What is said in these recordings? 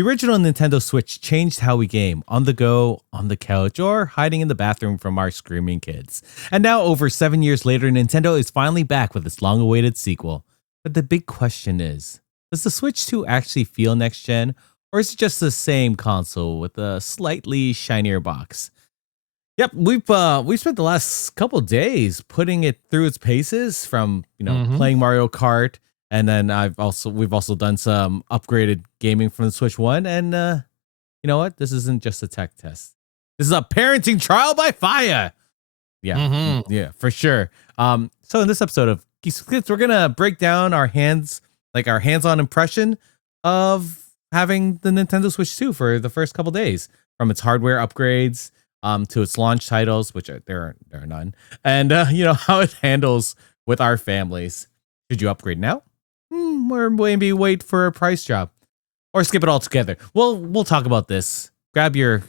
The original Nintendo Switch changed how we game on the go, on the couch, or hiding in the bathroom from our screaming kids. And now, over 7 years later, Nintendo is finally back with its long awaited sequel. But the big question is, does the Switch 2 actually feel next gen, or is it just the same console with a slightly shinier box? Yep, we've spent the last couple days putting it through its paces from Mm-hmm. playing Mario Kart, and then we've also done some upgraded gaming from the Switch One, and you know what? This isn't just a tech test. This is a parenting trial by fire. Yeah, Mm-hmm. yeah, for sure. So in this episode of Geeks, we're gonna break down our hands-on impression of having the Nintendo Switch 2 for the first couple days, from its hardware upgrades, to its launch titles, which there are none, and how it handles with our families. Should you upgrade now, or maybe wait for a price drop, or skip it altogether? We'll talk about this. Grab your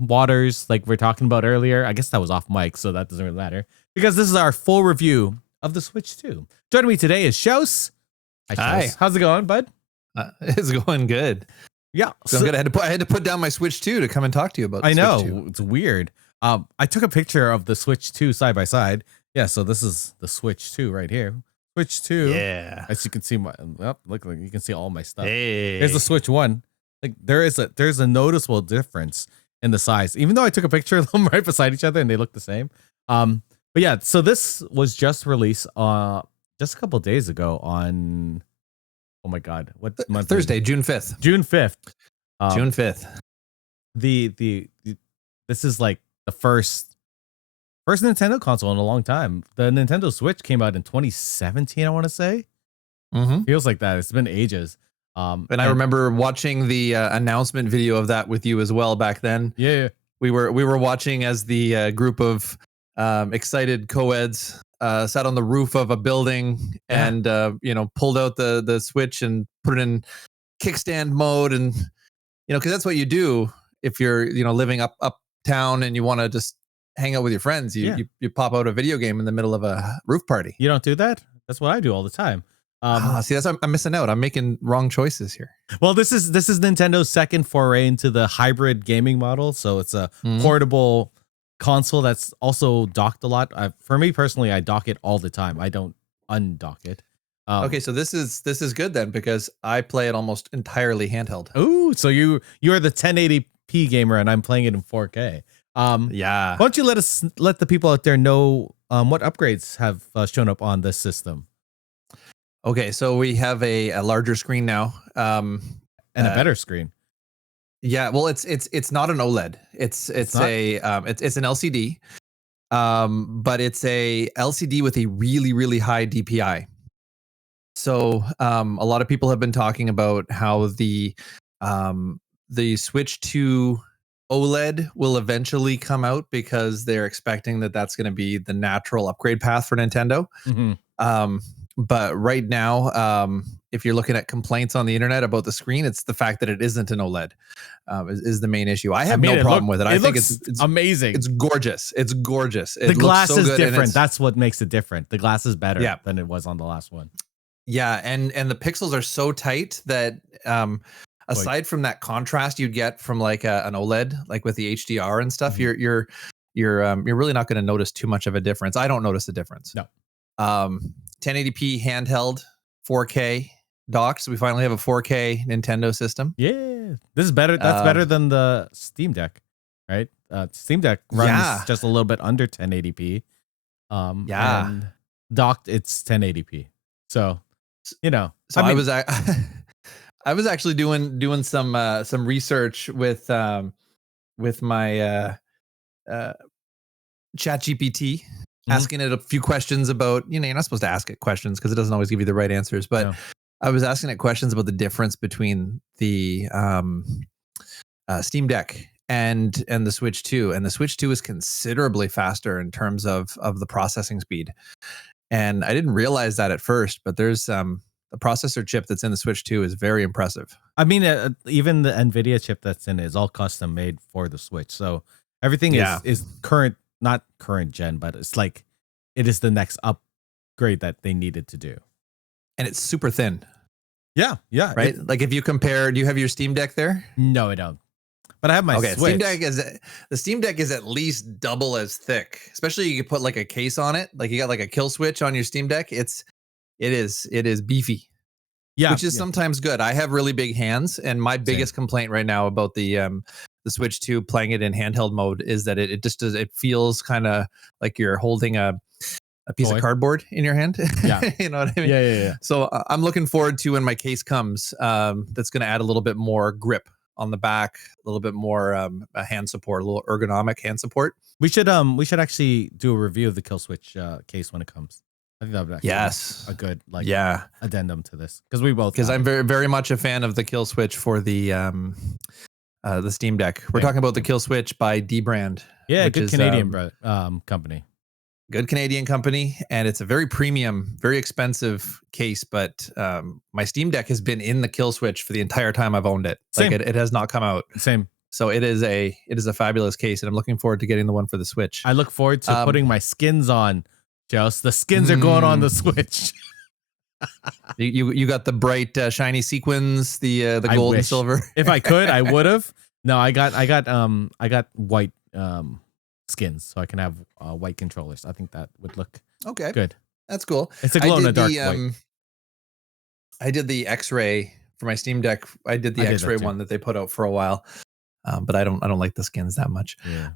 waters, like we're talking about earlier. I guess that was off mic, so that doesn't really matter, because this is our full review of the Switch 2. Joining me today is Shouse. Hi. Shouse. How's it going, bud? It's going good. Yeah, So good. I had to put down my Switch 2 to come and talk to you about. I know, Switch 2. it's weird. I took a picture of the Switch 2 side by side. Yeah, so this is the Switch 2 right here. Switch 2. Yeah. As you can see, look, you can see all my stuff. Hey. Here's the Switch 1. Like there's a noticeable difference in the size, even though I took a picture of them right beside each other and they look the same. But yeah, so this was just released just a couple days ago on, oh my god, what month? Thursday, June 5th. June 5th. June 5th. The this is like the first Nintendo console in a long time. The Nintendo Switch came out in 2017, I want to say. Mm-hmm. Feels like that. It's been ages. And I remember watching the announcement video of that with you as well back then. Yeah. We were watching as the group of excited co-eds sat on the roof of a building and pulled out the Switch and put it in kickstand mode, and because that's what you do if you're living uptown and you want to just hang out with your friends. You pop out a video game in the middle of a roof party. You don't do that? That's what I do all the time. See, I'm missing out. I'm making wrong choices here. Well, this is Nintendo's second foray into the hybrid gaming model. So it's a portable console that's also docked a lot. For me personally, I dock it all the time. I don't undock it. Okay, so this is good then, because I play it almost entirely handheld. Ooh, so you're the 1080p gamer and I'm playing it in 4K. Yeah. Why don't you let the people out there know what upgrades have shown up on this system? Okay, so we have a larger screen now, and a better screen. Yeah, well, it's not an OLED. It's an LCD, but it's a LCD with a really, really high DPI. So a lot of people have been talking about how the Switch 2 OLED will eventually come out, because they're expecting that that's going to be the natural upgrade path for Nintendo. Mm-hmm. But right now, if you're looking at complaints on the internet about the screen, it's the fact that it isn't an OLED is the main issue. I have no problem with it. I think it's amazing. It's gorgeous. It's gorgeous. The glass is different. That's what makes it different. The glass is better than it was on the last one. Yeah, and the pixels are so tight that aside from that contrast you'd get from like an OLED, like with the HDR and stuff, you're really not going to notice too much of a difference. I don't notice a difference. No. 1080p handheld, 4K docked. So we finally have a 4K Nintendo system. Yeah, this is better. That's better than the Steam Deck, right? Steam Deck runs just a little bit under 1080p. And docked, it's 1080p. So So I was actually doing some research with my ChatGPT. Asking it a few questions about, you're not supposed to ask it questions because it doesn't always give you the right answers. But I was asking it questions about the difference between the Steam Deck and the Switch 2. And the Switch 2 is considerably faster in terms of the processing speed. And I didn't realize that at first, but there's the processor chip that's in the Switch 2 is very impressive. I mean, even the NVIDIA chip that's in it is all custom made for the Switch. So everything is current. Not current gen, but it's like it is the next upgrade that they needed to do. And it's super thin. Yeah. right? Like if you compare, do you have your Steam Deck there? No, I don't. But I have my Okay, Switch. the Steam Deck is at least double as thick. Especially you could put like a case on it. Like you got like a kill switch on your Steam Deck. It is beefy, Yeah, which is yeah. sometimes good. I have really big hands, and my biggest complaint right now about the Switch 2 playing it in handheld mode is that it just does, it feels kind of like you're holding a piece Toy. of cardboard in your hand. Yeah. You know what I mean? Yeah. So I'm looking forward to when my case comes. That's going to add a little bit more grip on the back, a little bit more a hand support, a little ergonomic hand support. We should actually do a review of the Kill Switch case when it comes. I think that would actually be a good addendum to this, because we both, because I'm very very much a fan of the Kill Switch for the Steam Deck. We're talking about the Kill Switch by D-Brand. Yeah, good Canadian company. Good Canadian company, and it's a very premium, very expensive case. But my Steam Deck has been in the Kill Switch for the entire time I've owned it. Same. Like it has not come out. Same. So it is a fabulous case, and I'm looking forward to getting the one for the Switch. I look forward to putting my skins on. Just the skins are going on the Switch. You got the bright shiny sequins, the gold and silver. If I could, I would have. No, I got white skins, so I can have white controllers. I think that would look good. That's cool. It's a glow in the dark white. I did the X-ray for my Steam Deck. I did the X-ray one that they put out for a while. But I don't like the skins that much. Yeah.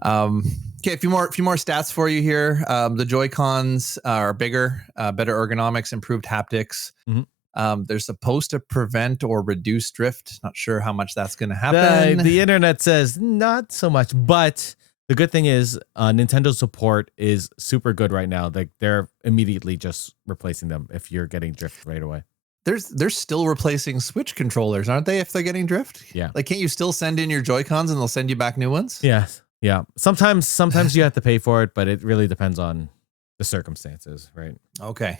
Okay, a few more stats for you here. The Joy-Cons are bigger, better ergonomics, improved haptics. Mm-hmm. They're supposed to prevent or reduce drift. Not sure how much that's going to happen. The internet says not so much, but the good thing is Nintendo support is super good right now. Like they're immediately just replacing them if you're getting drift right away. They're still replacing Switch controllers, aren't they? If they're getting drift, yeah. Like, can't you still send in your Joy-Cons and they'll send you back new ones? Yes, yeah. Sometimes you have to pay for it, but it really depends on the circumstances, right? Okay.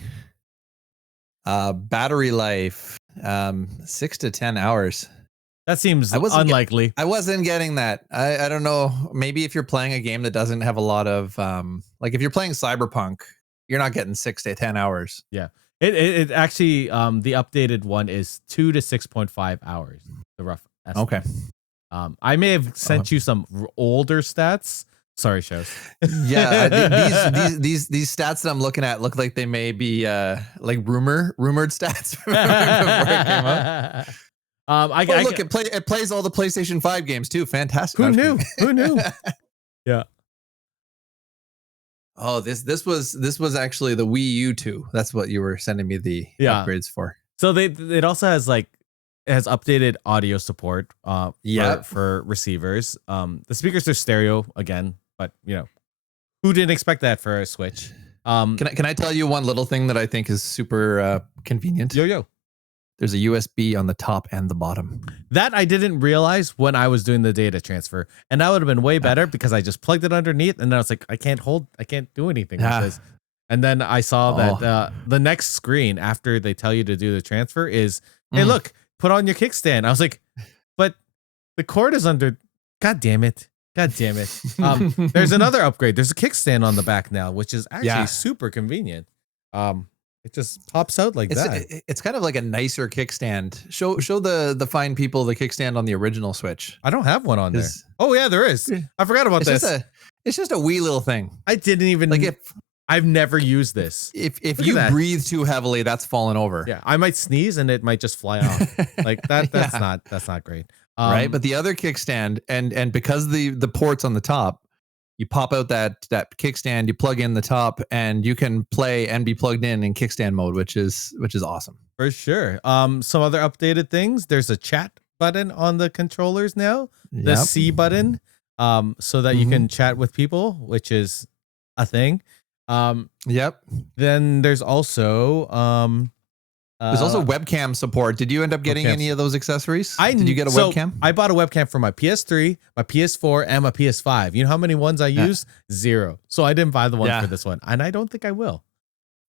Battery life, 6 to 10 hours. That seems unlikely. I wasn't getting that. I don't know. Maybe if you're playing a game that doesn't have a lot of like if you're playing Cyberpunk, you're not getting 6 to 10 hours. Yeah. It actually the updated one is 2 to 6.5 hours. The rough estimate. Okay. I may have sent you some older stats. Sorry, shows. Yeah, these stats that I'm looking at look like they may be like rumored stats before it came out. Look, it plays all the PlayStation 5 games too. Fantastic. Who knew? Who knew? Yeah. Oh, this was actually the Wii U 2. That's what you were sending me the upgrades for. So it also has updated audio support for receivers. The speakers are stereo again, but who didn't expect that for a Switch? Can I tell you one little thing that I think is super convenient? Yo. There's a USB on the top and the bottom. That I didn't realize when I was doing the data transfer, and that would have been way better because I just plugged it underneath, and then I was like, I can't do anything with this. And then I saw that the next screen after they tell you to do the transfer is, hey, look, put on your kickstand. I was like, but the cord is under. God damn it. There's another upgrade. There's a kickstand on the back now, which is actually super convenient. It just pops out like that. It's kind of like a nicer kickstand. Show the fine people the kickstand on the original Switch. I don't have one on there. Oh yeah, there is. I forgot about this. It's just a wee little thing. I didn't even I've never used this. If you breathe too heavily, that's falling over. Yeah, I might sneeze and it might just fly off. Like that. That's not great. Right, but the other kickstand and because the ports on the top, you pop out that kickstand, you plug in the top, and you can play and be plugged in kickstand mode, which is awesome. For sure. Some other updated things. There's a chat button on the controllers now. The C button, so that you can chat with people, which is a thing. Then there's also webcam support. Did you end up getting any of those accessories? Did you get a webcam? I bought a webcam for my PS3, my PS4, and my PS5. You know how many ones I used? 0. So I didn't buy the one for this one, and I don't think I will.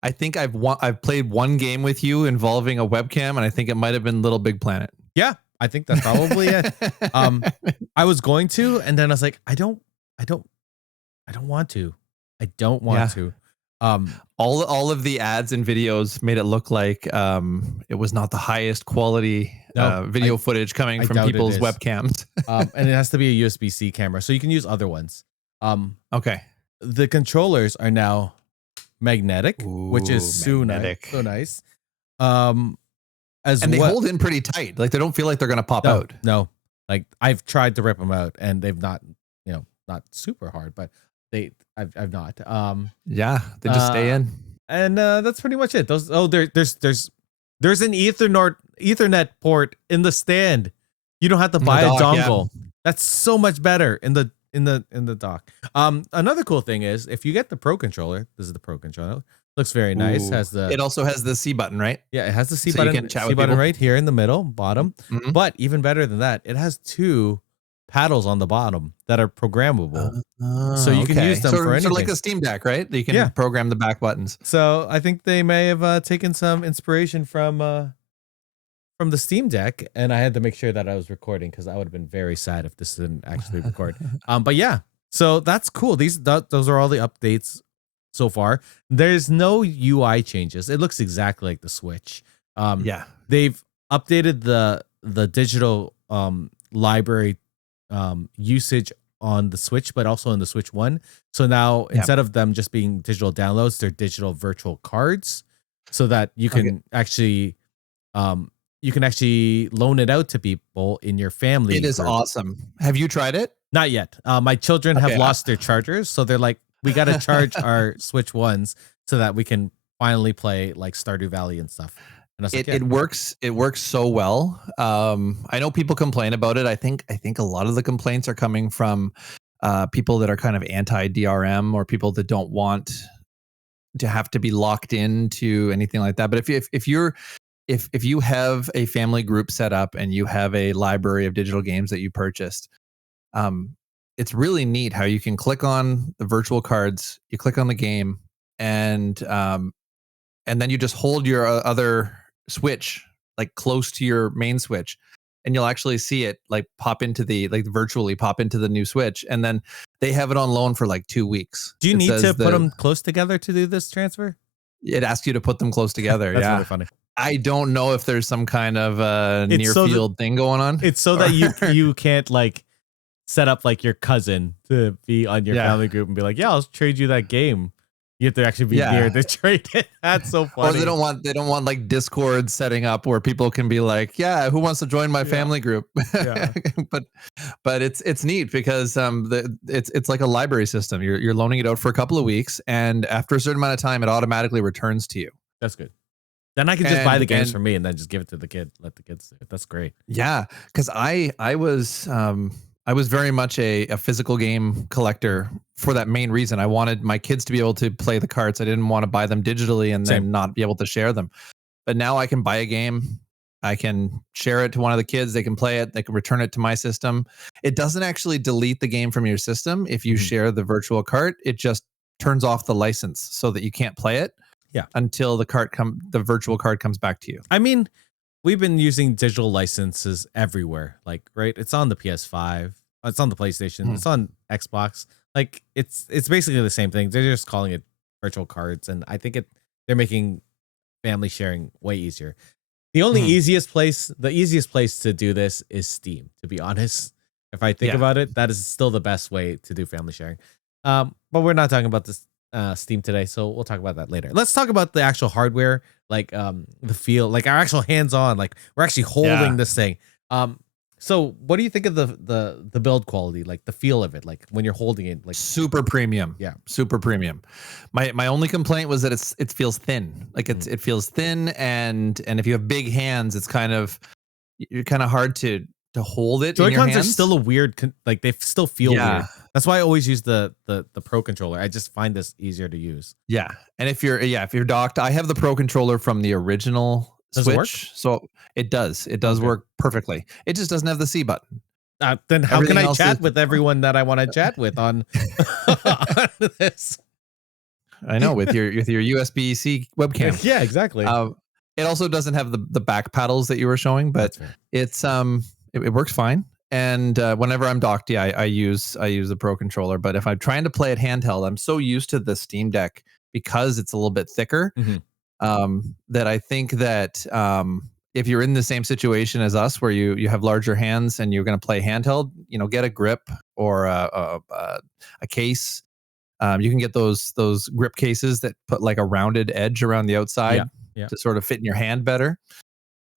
I think I've played one game with you involving a webcam, and I think it might have been Little Big Planet. Yeah, I think that's probably it. I was going to, and then I was like, I don't want to. I don't want to. Um, All of the ads and videos made it look like it was not the highest quality no, video footage coming I from doubt it people's is. webcams. And it has to be a USB-C camera, so you can use other ones. Um, Okay. the controllers are now magnetic, which is Ooh, so nice, magnetic. so nice. Um, as And they well. hold in pretty tight. Like they don't feel like they're gonna pop No, out. no. Like I've tried to rip them out, and they've not, not super hard, but I've not. Yeah, they just stay Uh, in. and that's pretty much it. Those. Oh, there's an Ethernet port in the stand. You don't have to In the buy a dock, yeah. dongle. That's so much better in the dock. Another cool thing is if you get the Pro controller. This is the Pro controller. Looks very nice. Ooh. Has the It also has the C button, right? Yeah, it has the C So you button, can chat with C button people. right here in the middle, bottom. Mhm. But even better than that, it has two paddles on the bottom that are programmable. So you can use Okay. them for Sort of like anything. the Steam Deck, right? You Yeah. can program the back buttons. So I think they may have taken some inspiration from the Steam Deck, and I had to make sure that I was recording because I would have been very sad if this didn't actually record. But yeah, so that's cool. Those are all the updates so far. There's no UI changes. It looks exactly like the Switch. Yeah. They've updated the digital library usage on the Switch, but also on the Switch One. So now instead of them just being digital downloads, they're digital virtual cards, so that you can actually loan it out to people in your family. It is group. awesome. Have you tried it? Not yet. My children have Okay, lost their chargers, so they're like, we got to charge our Switch Ones so that we can finally play like Stardew Valley and stuff. And I was like, It works. It works so well. I know people complain about it. I think a lot of the complaints are coming from people that are kind of anti DRM or people that don't want to have to be locked into anything like that. But if you have a family group set up and you have a library of digital games that you purchased, it's really neat how you can click on the virtual cards, you click on the game, and then you just hold your other Switch like close to your main Switch, and you'll actually see it like virtually pop into the new Switch, and then they have it on loan for like 2 weeks. do you It need says to put them close together to do this transfer? it asks you to put them close together. That's Yeah. really funny. I don't know if there's some kind of It's near so that- field thing going on. It's so that you can't like set up like your cousin to be on your Yeah. family group and be like, yeah, I'll trade you that game. You have to actually be Yeah. near to trade it. That's so Or funny. they don't want like Discord setting up where people can be like, yeah, who wants to join my family group? Yeah. but it's neat because it's like a library system. You're loaning it out for a couple of weeks, and after a certain amount of time, it automatically returns to you. That's good. Then I can just buy the games And- for me and then just give it to the kid. Let the kids do it. That's great. Yeah, because I was very much a physical game collector for that main reason. I wanted my kids to be able to play the carts. I didn't want to buy them digitally and then Same. not be able to share them. But now I can buy a game. I can share it to one of the kids. They can play it. They can return it to my system. It doesn't actually delete the game from your system if you share the virtual cart. It just turns off the license so that you can't play it. Yeah. Until the virtual card comes back to you. I mean, we've been using digital licenses everywhere. Like, right? It's on the PS5. It's on the PlayStation. It's on Xbox. Like, it's basically the same thing. They're just calling it virtual cards, and I think they're making family sharing way easier. The easiest place to do this is Steam, to be honest. If I think about it, that is still the best way to do family sharing. But we're not talking about this Steam today, so we'll talk about that later. Let's talk about the actual hardware, like the feel, like our actual hands-on, like we're actually holding this thing. So what do you think of the build quality, like the feel of it, like when you're holding it? Like super premium. Yeah, super premium. My only complaint was that it feels thin. Like it feels thin, and if you have big hands, it's kind of hard to hold it. Joy-Cons are still a weird, like they still feel weird. That's why I always use the Pro controller. I just find this easier to use. Yeah, and if you're docked, I have the Pro controller from the original Switch, so it does work perfectly. It just doesn't have the C button. Then how can I chat with everyone that I want to chat with on this? I know, with your USB-C webcam. Yeah, exactly. It also doesn't have the back paddles that you were showing, but it's it works fine. And whenever I'm docked, I use the Pro controller. But if I'm trying to play it handheld, I'm so used to the Steam Deck because it's a little bit thicker. Mhm. That I think that if you're in the same situation as us, where you have larger hands and you're going to play handheld, get a grip or a case. You can get those grip cases that put like a rounded edge around the Yeah. outside Yeah. to sort of fit in your hand better.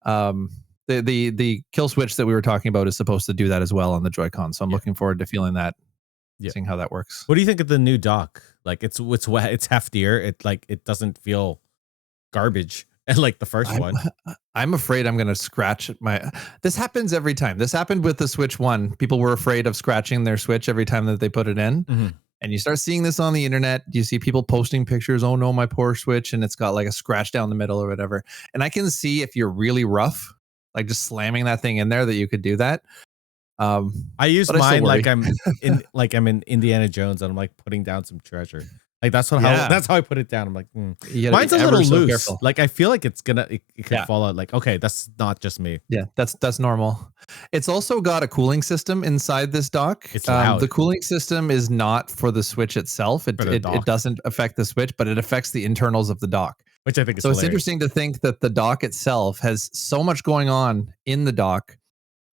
The kill switch that we were talking about is supposed to do that as well on the Joy-Con. So I'm Yeah. looking forward to feeling that, Yeah. seeing how that works. What do you think of the new dock? Like it's wet, it's heftier. It doesn't feel garbage and like the first one. I'm afraid I'm going to scratch my. This happens every time. This happened with the Switch 1. People were afraid of scratching their Switch every time that they put it in. Mhm. And you start seeing this on the internet. You see people posting pictures. Oh no, my poor Switch, and it's got like a scratch down the middle or whatever. And I can see if you're really rough, like just slamming that thing in there, that you could do that. I use but I still mine worry. like I'm in Indiana Jones and I'm like putting down some treasure. Like that's Yeah. that's how I put it down. I'm like, You gotta mine's be a ever little so loose. careful. Like I feel like it could Yeah. fall out. Like, okay, that's not just me. Yeah, that's normal. It's also got a cooling system inside this dock. It's loud. The cooling system is not for the Switch itself. For the dock. It doesn't affect the Switch, but it affects the internals of the dock. Which I think is So it's hilarious. interesting to think that the dock itself has so much going on in the dock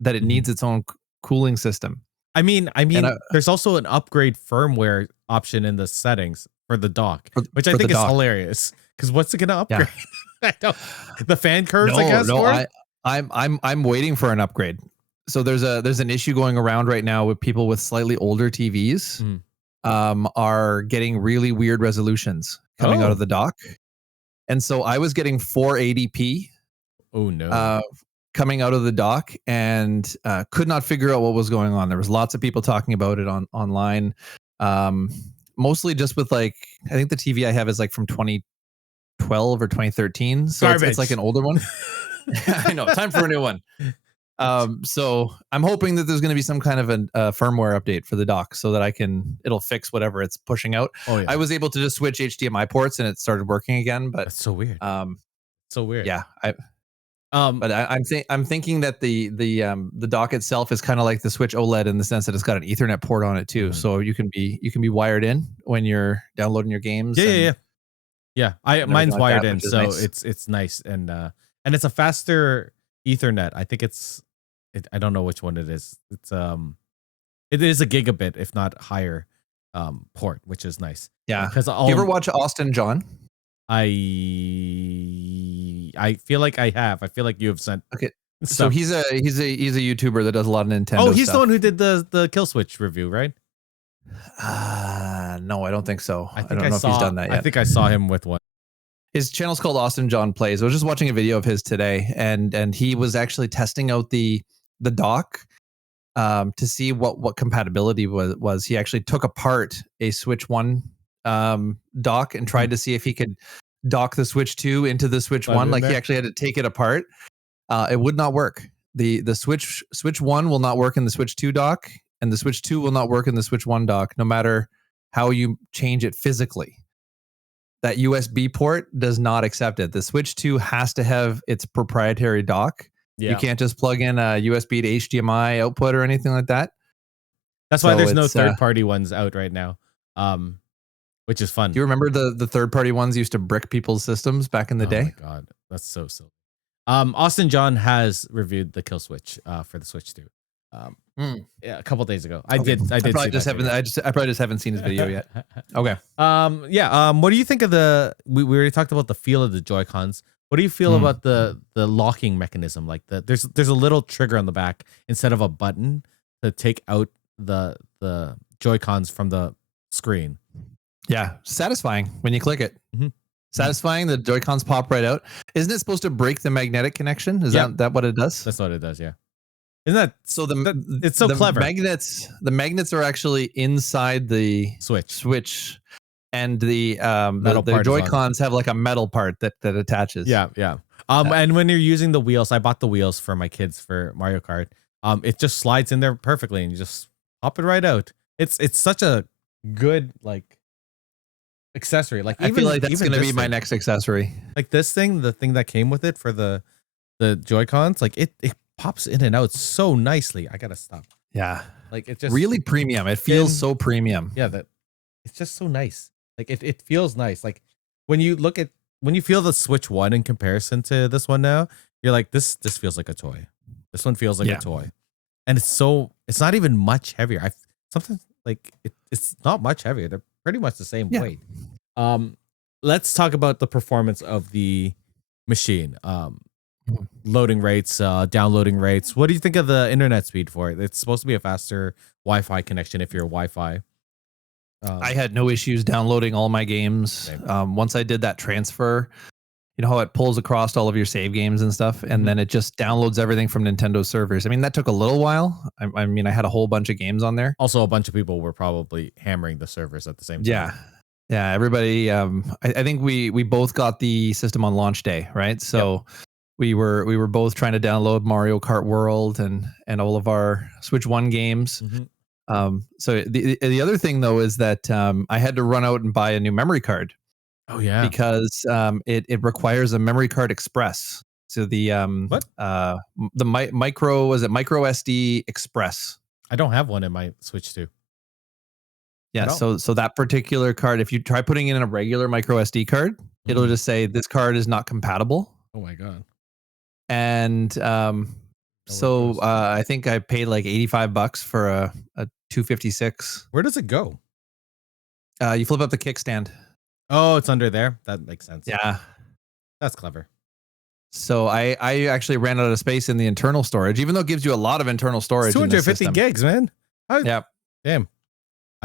that it Mhm. needs its own cooling system. I mean, And there's also an upgrade firmware option in the settings for the dock, which I for the think is dock. hilarious. Because what's it gonna upgrade? Yeah. I don't, the fan curves, I guess. I'm waiting for an upgrade. So there's an issue going around right now with people with slightly older TVs are getting really weird resolutions coming out of the dock. And so I was getting 480p. Oh no. Coming out of the dock, and could not figure out what was going on. There was lots of people talking about it online. Mostly just with like, I think the TV I have is like from 2012 or 2013. So it's like an older one. I know. Time for a new one. So I'm hoping that there's going to be some kind of a firmware update for the dock so that it'll fix whatever it's pushing out. Oh yeah. I was able to just switch HDMI ports and it started working again, but that's so weird. So weird. Yeah. But I'm thinking that the dock itself is kind of like the Switch OLED in the sense that it's got an Ethernet port on it too, so you can be wired in when you're downloading your games. Yeah. Mine's wired in, so nice. it's nice and it's a faster Ethernet. I think I don't know which one it is. It is a gigabit, if not higher, port, which is nice. Yeah. Because you ever watch Austin John? I feel like I have. I feel like you have sent. Okay. stuff. So he's a YouTuber that does a lot of Nintendo. Oh, he's stuff. the one who did the Kill Switch review, right? No, I don't think so. I don't know if he's done that yet. I think I saw him with one. His channel's called Austin John Plays. I was just watching a video of his today, and he was actually testing out the dock to see what compatibility was. He actually took apart a Switch 1 dock and tried to see if he could dock the Switch 2 into the Switch 1. Like he actually had to take it apart. It would not work. The Switch 1 will not work in the Switch 2 dock, and the Switch 2 will not work in the Switch 1 dock, no matter how you change it physically. That USB port does not accept it. The Switch 2 has to have its proprietary dock. Yeah. You can't just plug in a USB to HDMI output or anything like that. That's why there's no third-party ones out right now, which is fun. Do you remember the third-party ones used to brick people's systems back in the day? Oh my god, that's so silly. Austin John has reviewed the Kill Switch for the Switch 2. Yeah, a couple days ago. I probably just haven't seen his video yet. Okay. What do you think of we already talked about the feel of the Joy-Cons. What do you feel about the locking mechanism? Like there's a little trigger on the back instead of a button to take out the Joy-Cons from the screen. Yeah, satisfying when you click it. Mm-hmm. Satisfying. The Joy-Cons pop right out. Isn't it supposed to break the magnetic connection? Is that what it does? That's what it does. Yeah. Isn't that so? It's so clever. The magnets are actually inside the switch, and the Joy-Cons have like a metal part that attaches. Yeah. And when you're using the wheels, I bought the wheels for my kids for Mario Kart. It just slides in there perfectly, and you just pop it right out. It's such a good accessory. Like I feel like that's going to be my next accessory. Like this thing, the thing that came with it for the Joy-Cons, like it pops in and out so nicely. I gotta stop. Yeah, like it just really premium. It feels so premium. Yeah, it's just so nice. Like it feels nice. Like when you look at when you feel the Switch One in comparison to this one now, you're like this feels like a toy. This one feels like a Yeah. toy, and it's not even much heavier. I something like it's not much heavier. They're pretty much the same Yeah. weight. Um, let's talk about the performance of the machine. Loading rates, downloading rates. What do you think of the internet speed for it? It's supposed to be a faster Wi-Fi connection if you're Wi-Fi. I had no issues downloading all my games. Same. Once I did that transfer, you know how it pulls across all of your save games and stuff, and then it just downloads everything from Nintendo servers. I mean, that took a little while. I mean, I had a whole bunch of games on there. Also, a bunch of people were probably hammering the servers at the same time. Yeah. Everybody. I think we both got the system on launch day, right? So we were both trying to download Mario Kart World and all of our Switch One games. So the other thing though is that I had to run out and buy a new memory card. Oh yeah, because it requires a memory card express. So the what? Micro SD Express? I don't have one in my Switch 2. Yeah, so that particular card, if you try putting in a regular micro SD card, it'll just say this card is not compatible. Oh my god. And I think I paid like $85 for a 256. Where does it go? You flip up the kickstand. Oh, it's under there. That makes sense. Yeah. That's clever. So I actually ran out of space in the internal storage, even though it gives you a lot of internal storage. It's 250 gigs, man. Yeah. Damn.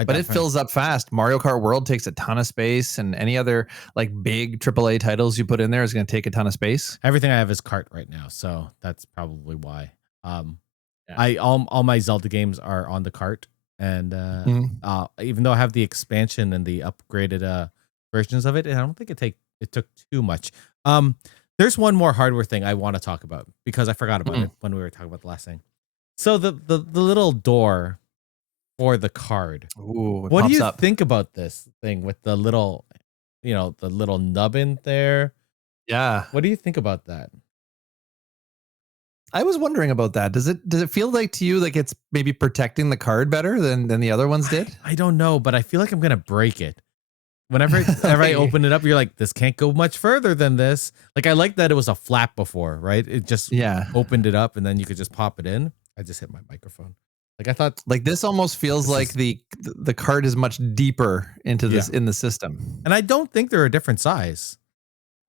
But it fills up fast. Mario Kart World takes a ton of space, and any other like big AAA titles you put in there is going to take a ton of space. Everything I have is cart right now, so that's probably why. All my Zelda games are on the cart, and even though I have the expansion and the upgraded versions of it, I don't think it took too much. There's one more hardware thing I want to talk about because I forgot about it when we were talking about the last thing. So the little door for the card. Ooh, what do you think about this thing with the little, the little nub in there? Yeah. What do you think about that? I was wondering about that. Does it feel like to you like it's maybe protecting the card better than the other ones did? I don't know, but I feel like I'm gonna break it. Whenever I open it up, you're like, this can't go much further than this. Like I like that it was a flap before, right? It just opened it up and then you could just pop it in. I just hit my microphone. Like I thought, like this almost feels like the card is much deeper into this in the system. And I don't think they're a different size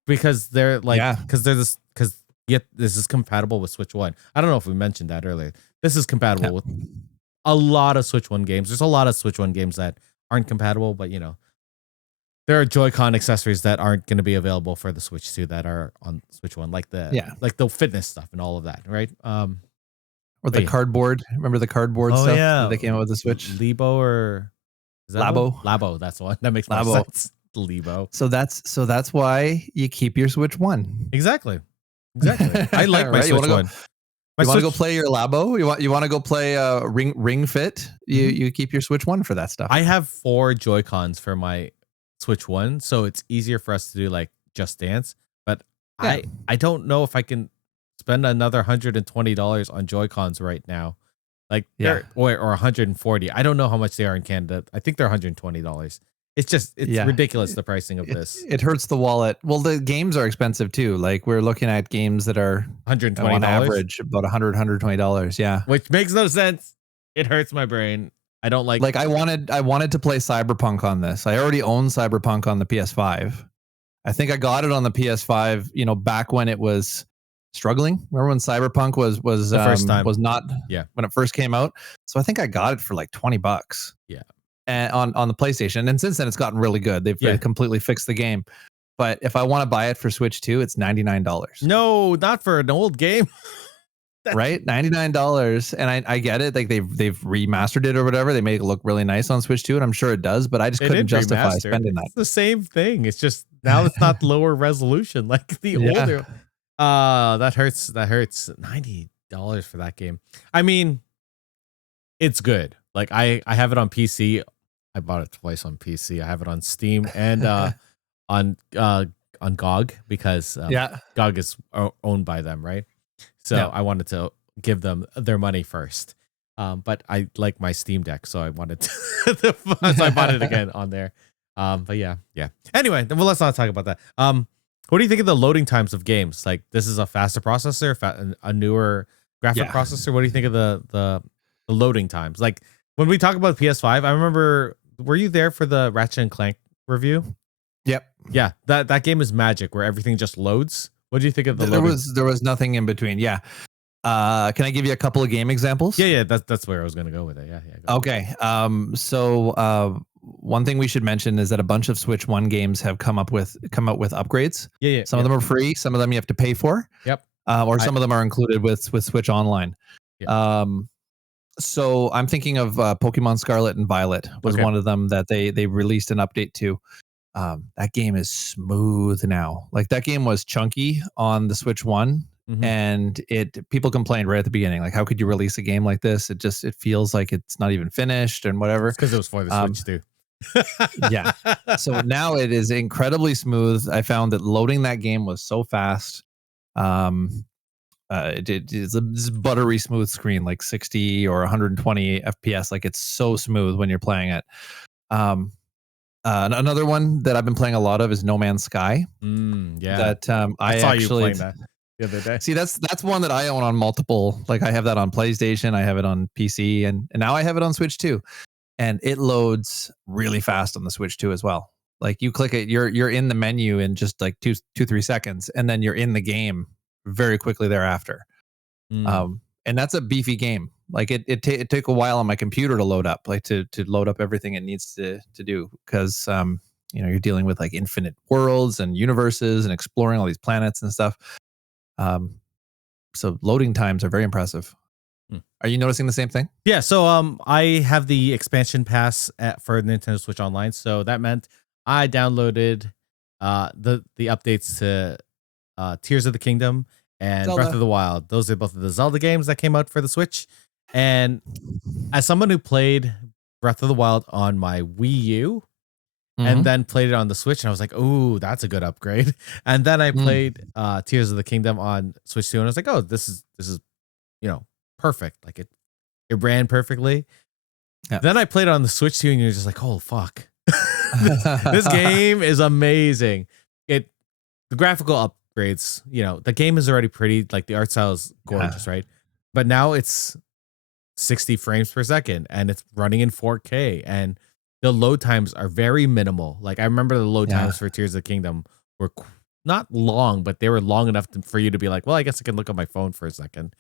because they're like because this is compatible with Switch One. I don't know if we mentioned that earlier. This is compatible with a lot of Switch One games. There's a lot of Switch One games that aren't compatible, but there are Joy-Con accessories that aren't going to be available for the Switch 2 that are on Switch 1, like the fitness stuff and all of that, right? Or the cardboard. Remember the cardboard stuff that they came out with the Switch? Lebo or is that Labo? Labo, that's the one. That makes more sense. Lebo. So that's why you keep your Switch 1. Exactly. I like my Switch 1. You want to go play your Labo? You want to go play Ring Fit? You keep your Switch 1 for that stuff. I have 4 Joy-Cons for my Switch 1, so it's easier for us to do like Just Dance, but I don't know if I can spend another $120 on Joy-Cons right now, like or 140. I don't know how much they are in Canada. I think they're $120. It's ridiculous, the pricing of this. It hurts the wallet. Well, the games are expensive too. Like we're looking at games that are $120 on average about $120. Yeah, which makes no sense. It hurts my brain. I don't like I wanted to play Cyberpunk on this. I already own Cyberpunk on the PS5. I think I got it on the PS5, back when it was struggling. Remember when Cyberpunk was the first time was not when it first came out. So I think I got it for like $20. Yeah. And on the PlayStation. And since then it's gotten really good. They've completely fixed the game. But if I want to buy it for Switch 2, it's $99. No, not for an old game. Right? $99. And I get it. Like they've remastered it or whatever. They make it look really nice on Switch 2, and I'm sure it does, but I just couldn't justify spending that. It's the same thing. It's just now it's not lower resolution like the older. That hurts. $90 for that game. I mean, it's good. Like I have it on PC. I bought it twice on PC. I have it on Steam and on GOG because GOG is owned by them, right? So I wanted to give them their money first. But I like my Steam Deck, so I wanted to so I bought it again on there. But yeah. Anyway, well, let's not talk about that. What do you think of the loading times of games? Like, this is a faster processor, a newer graphic Yeah. processor. What do you think of the loading times? Like, when we talk about PS5, I remember, were you there for the Ratchet and Clank review? Yep. Yeah, that game is magic, where everything just loads. What do you think of the There loading? was nothing in between. Yeah. Can I give you a couple of game examples? Yeah, that's where I was gonna go with it. Yeah, go. Okay. One thing we should mention is that a bunch of Switch One games have come out with upgrades. Yeah, Some of them are free. Some of them you have to pay for. Yep. Or I some of them are included with Switch Online. Yeah. So I'm thinking of Pokemon Scarlet and Violet was Okay. one of them that they released an update to. That game is smooth now. Like, that game was chunky on the Switch One, Mhm. and people complained right at the beginning, like, how could you release a game like this? It feels like it's not even finished and whatever. It's because it was for the Um, Switch too. yeah. So now it is incredibly smooth. I found that loading that game was so fast. Um, it's a this buttery smooth screen, like 60 or 120 FPS. Like, it's so smooth when you're playing it. Another one that I've been playing a lot of is No Man's Sky. Yeah. That I I saw you actually playing that the other day. see. That's one that I own on multiple. Like, I have that on PlayStation, I have it on PC, and now I have it on Switch too. And it loads really fast on the Switch too as well. Like, you click it, you're in the menu in just like 3 seconds, and then you're in the game very quickly thereafter. Mm. And that's a beefy game. Like, it took a while on my computer to load up, like to load up everything it needs to do, because you're dealing with like infinite worlds and universes and exploring all these planets and stuff. Um, so loading times are very impressive. Mm. Are you noticing the same thing? Yeah, so I have the expansion pass for Nintendo Switch Online, so that meant I downloaded the updates to Tears of the Kingdom and Breath of Zelda. the Wild. Those are both of the Zelda games that came out for the Switch. And as someone who played Breath of the Wild on my Wii U and Mhm. then played it on the Switch, and I was like, "Ooh, that's a good upgrade." And then I Mm. played Tears of the Kingdom on Switch 2, and I was like, "Oh, this is perfect. Like, it ran perfectly." Yeah. Then I played it on the Switch 2, and you're just like, "Oh fuck." This game is amazing. The graphical upgrades, the game is already pretty, like the art style is Yeah. gorgeous, right? But now it's 60 frames per second and it's running in 4K, and the load times are very minimal. Like, I remember the load Yeah. times for Tears of the Kingdom were not long, but they were long enough for you to be like, well, I guess I can look at my phone for a second.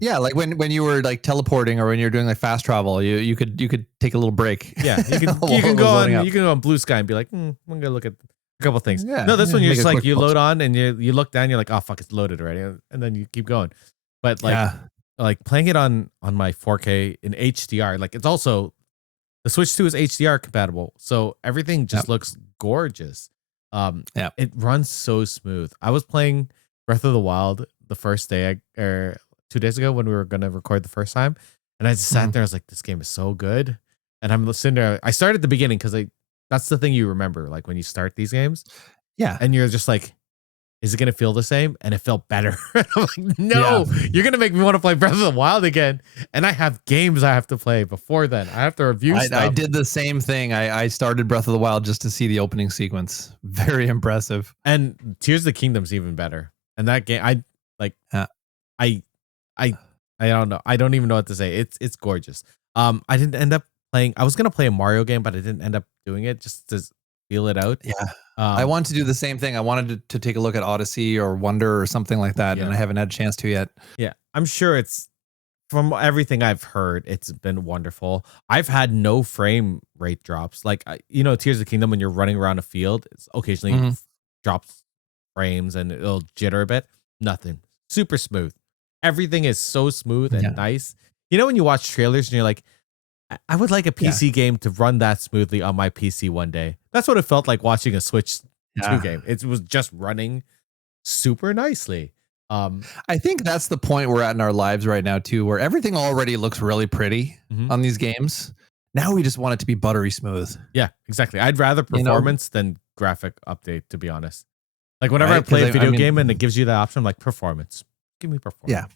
Yeah, like when you were like teleporting, or when you're doing like fast travel, you could take a little break. Yeah, you can while you it can was go loading on up. you can go on Blue Sky and be like, I'm gonna look at a couple things. Yeah, No, this yeah, one you're make a just like, quick you post. load on and you look down, you're like, oh fuck, it's loaded already, and then you keep going. But Yeah, like playing it on my 4K in HDR, like, it's also, the Switch 2 is HDR compatible, so everything yeah, just looks gorgeous. yeah. It runs so smooth. I was playing Breath of the Wild the first day, or 2 days ago, when we were gonna record the first time, and I just sat Mhm. there. I was like, "This game is so good," and I'm sitting there. I started at the beginning because that's the thing you remember, like when you start these games, Yeah, and you're just like, is it gonna feel the same? And it felt better. I'm like, yeah. no, you're gonna make me want to play Breath of the Wild again. And I have games I have to play before then. I have to review I stuff. did the same thing. I started Breath of the Wild just to see the opening sequence. Very impressive. And Tears of the Kingdom's even better. And that game, like, Yeah, I, I, I don't know. I don't even know what to say. It's gorgeous. I didn't end up playing. I was gonna play a Mario game, but I didn't end up doing it just to feel it out. yeah. I Um, want to do the same thing. I wanted to take a look at Odyssey or Wonder or something like that, and yeah, I haven't had a chance to yet. yeah. I'm sure it's, from everything I've heard, it's been wonderful. I've had no frame rate drops. Like, Tears of the Kingdom, when you're running around a field, it's occasionally Mhm. drops frames and it'll jitter a bit. Nothing. Super smooth. Everything is so smooth and Yeah, nice. When you watch trailers and you're like, I would like a yeah, PC game to run that smoothly on my PC one day. That's what it felt like watching a Switch 2 yeah. game. It was just running super nicely. Um, I think that's the point we're at in our lives right now too, where everything already looks really pretty mhm. on these games. Now we just want it to be buttery smooth, Yeah, exactly. I'd rather you know? performance than graphic update, to be honest. Like, whenever Right? I Because play a I video mean, game and it gives you that option, I'm like, performance. Give me yeah, performance.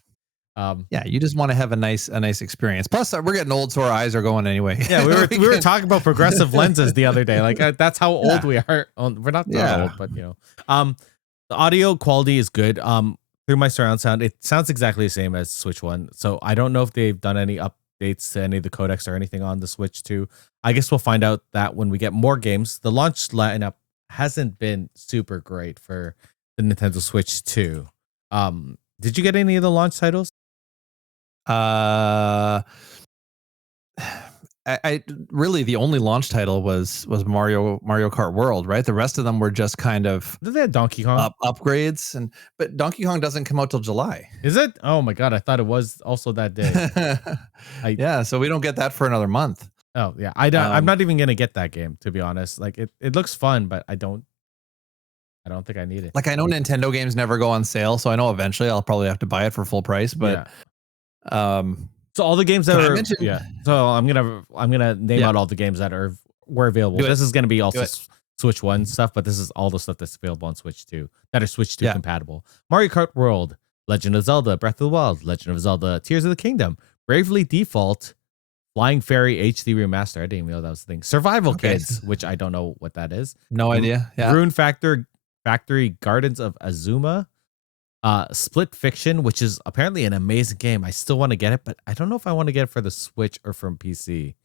Yeah, you just want to have a nice experience. Plus, we're getting old, so our eyes are going anyway. Yeah, we were talking about progressive lenses the other day. Like that's how old we are. We're not that Yeah. old, but the audio quality is good. Through my surround sound, it sounds exactly the same as Switch One. So I don't know if they've done any updates to any of the codecs or anything on the Switch Two. I guess we'll find out that when we get more games. The launch lineup hasn't been super great for the Nintendo Switch Two. Did you get any of the launch titles? Uh, I really the only launch title was Mario Kart World, right? The rest of them were just kind of Did they have Donkey Kong? upgrades, but Donkey Kong doesn't come out till July. Is it? Oh my god, I thought it was also that day. Yeah, so we don't get that for another month. Oh yeah, I don't. I'm not even gonna get that game, to be honest. Like it looks fun, but I don't think I need it. Like I know Nintendo games never go on sale, so I know eventually I'll probably have to buy it for full price. But so all the games that are yeah. So I'm gonna name out all the games that were available. This is gonna be also Switch One stuff, but this is all the stuff that's available on Switch Two that are Switch Two compatible. Mario Kart World, Legend of Zelda, Breath of the Wild, Legend of Zelda, Tears of the Kingdom, Bravely Default, Flying Fairy HD Remaster. I didn't even know that was the thing. Survival Kids, which I don't know what that is. No idea. Yeah. Rune Factory Gardens of Azuma. Split Fiction, which is apparently an amazing game. I still want to get it, but I don't know if I want to get it for the Switch or from PC.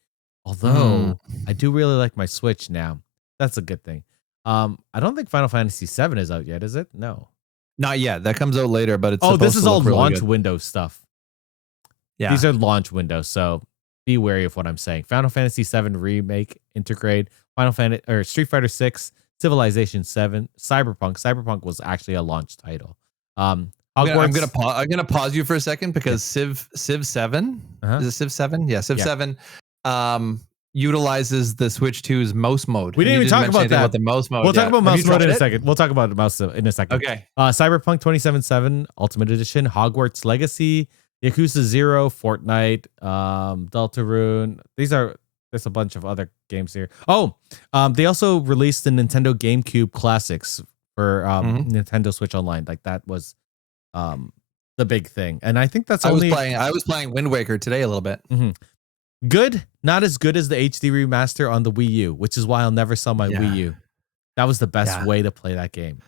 Although I do really like my Switch now. That's a good thing. I don't think Final Fantasy VII is out yet, is it? No. Not yet. That comes out later, but it's this is all really launch window stuff. Yeah. These are launch windows, so be wary of what I'm saying. Final Fantasy VII Remake, Intergrade, Final Fantasy or Street Fighter 6, Civilization 7, Cyberpunk. Cyberpunk was actually a launch title. I'm gonna pause you for a second because Civ 7 is it Civ 7? Yeah, Civ 7 utilizes the Switch 2's mouse mode. We didn't even talk about that. About the mouse mode. We'll talk about mouse mode in a second. We'll talk about mouse in a second. Okay. Cyberpunk 2077 Ultimate Edition, Hogwarts Legacy, Yakuza 0, Fortnite, Deltarune. There's a bunch of other games here. They also released the Nintendo GameCube Classics for Nintendo Switch Online. Like that was the big thing. And I think that's I was playing Wind Waker today a little bit. Good, not as good as the HD remaster on the Wii U, which is why I'll never sell my Wii U. That was the best way to play that game.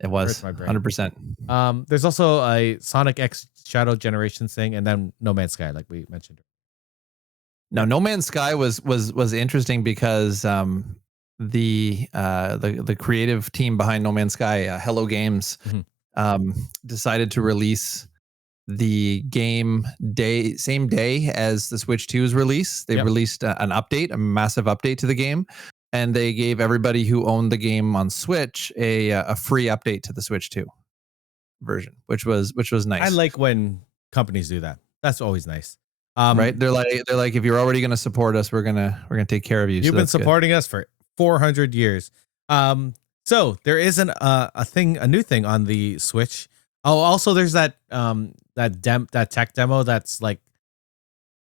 It was 100%. There's also a Sonic X Shadow Generations thing, and then No Man's Sky, like we mentioned. Now, No Man's Sky was interesting because the creative team behind No Man's Sky, Hello Games, decided to release the game same day as the Switch 2's release. They released an update, a massive update to the game, and they gave everybody who owned the game on Switch a free update to the Switch 2 version, which was nice. I like when companies do that. That's always nice. Right? They're like, if you're already going to support us, we're gonna take care of you. You've been supporting us for 400 years. So there is a new thing on the Switch. Oh, also there's that tech demo that's like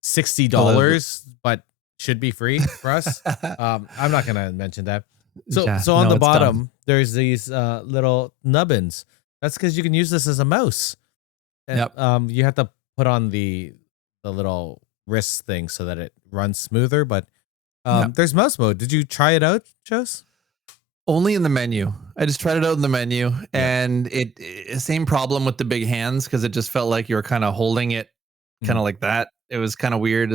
$60, but should be free for us. I'm not gonna mention that. So on the bottom, there's these little nubbins. That's because you can use this as a mouse. And, you have to put on the little wrist thing so that it runs smoother. But there's mouse mode. Did you try it out, Jose? Only in the menu. I just tried it out in the menu, and it same problem with the big hands because it just felt like you were kind of holding it, kind of like that. It was kind of weird.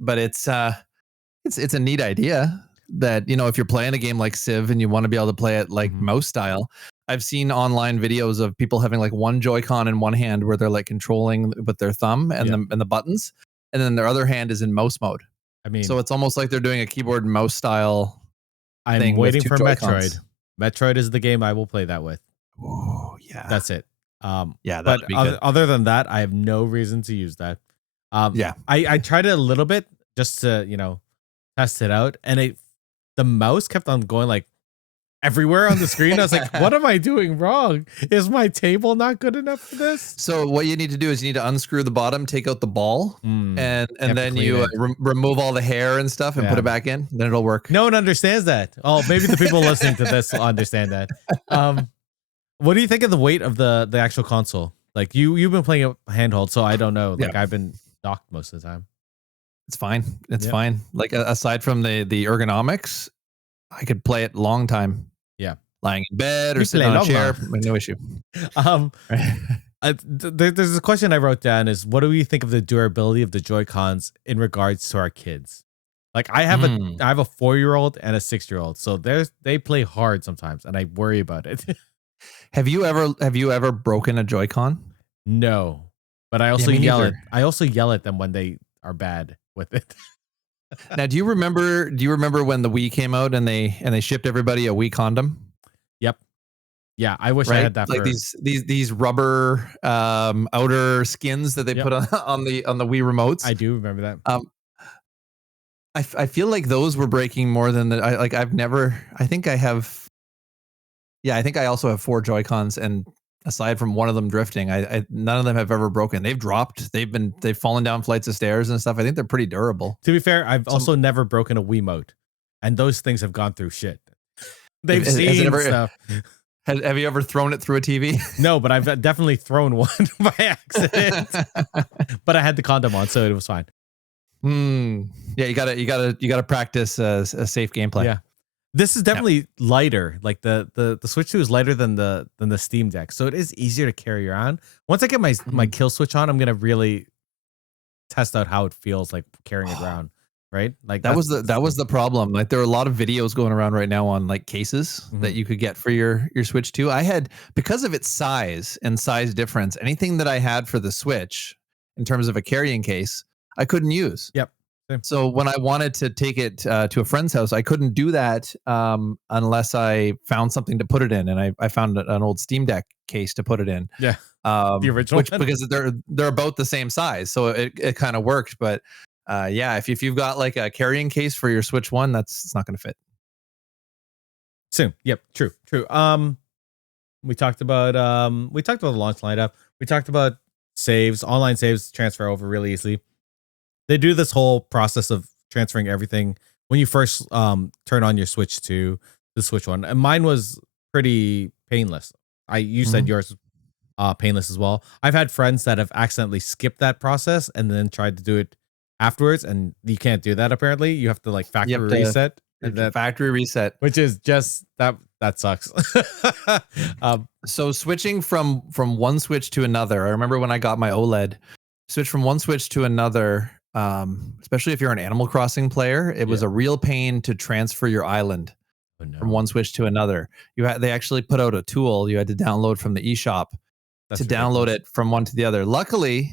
But it's a neat idea that, you know, if you're playing a game like Civ and you want to be able to play it like mouse style. I've seen online videos of people having like one Joy-Con in one hand where they're like controlling with their thumb and the buttons, and then their other hand is in mouse mode. I mean, so it's almost like they're doing a keyboard and mouse style. I'm waiting for Metroid. Metroid is the game I will play that with. Oh yeah, that's it. But other than that, I have no reason to use that. I tried it a little bit just to, you know, test it out, and the mouse kept on going like everywhere on the screen. I was like, what am I doing wrong? Is my table not good enough for this? So what you need to do is you need to unscrew the bottom, take out the ball, and then you remove all the hair and stuff and put it back in. Then it'll work. No one understands that. Oh, maybe the people listening to this will understand that. What do you think of the weight of the actual console? Like you've been playing a handhold, so I don't know. Yeah, Like I've been docked most of the time. it's fine. It's Yep. fine. Like aside from the ergonomics, I could play it long time, Yeah. lying in bed or You sitting play on a long chair. long. No issue. um, Right? there's a question I wrote down is what do we think of the durability of the Joy Cons in regards to our kids? Like Mm. I have a 4-year-old and a 6-year-old, so they play hard sometimes, and I worry about it. Have you ever broken a Joy-Con? No, but Yeah, me neither. I also yell at them when they are bad with it. Now, do you remember when the Wii came out and they shipped everybody a Wii condom? Yep. Yeah, I wish I Right? had that Like for. these rubber outer skins that they Yep, put on on the Wii remotes. I do remember that. Um, I feel like those were breaking more than the I've never I think I have yeah, I think I also have 4 Joy-Cons, and aside from one of them drifting, I none of them have ever broken. They've dropped. They've fallen down flights of stairs and stuff. I think they're pretty durable. To be fair, I've Some also never broken a Wiimote, and those things have gone through shit. They've has it seen ever stuff. have you ever thrown it through a TV? No, but I've definitely thrown one by accident. But I had the condom on, so it was fine. Yeah, you gotta practice a safe gameplay. Yeah, this is Yeah. definitely lighter. Like the Switch 2 is lighter than the Steam Deck, so it is easier to carry around. Once I get my kill switch on, I'm gonna really test out how it feels like carrying it around. Right? Like That was that's the problem. Like there are a lot of videos going around right now on like cases that Mhm. you could get for your Switch 2. I had because of its size and size difference, anything that I had for the Switch in terms of a carrying case, I couldn't use. Yep. Same. So when I wanted to take it to a friend's house, I couldn't do that unless I found something to put it in, and I found an old Steam Deck case to put it in. Yeah, the original Which one. because they're about the same size, so it kind of worked. But yeah, if you've got like a carrying case for your Switch One, it's not going to fit. Soon. Yep. True. We talked about the launch lineup. We talked about saves, online saves transfer over really easily. They do this whole process of transferring everything when you first turn on your Switch to the Switch One. And mine was pretty painless. You said Mhm. yours painless as well. I've had friends that have accidentally skipped that process and then tried to do it afterwards, and you can't do that apparently. You have to like You have factory to reset, and that factory reset. which is just that sucks. um, So switching from one Switch to another, I remember when I got my OLED, switch from one Switch to another, especially if you're an Animal Crossing player, it was Yeah. a real pain to transfer your island oh no, from one Switch to another. They actually put out a tool you had to download from the eShop that's to download ridiculous. it from one to the other. Luckily,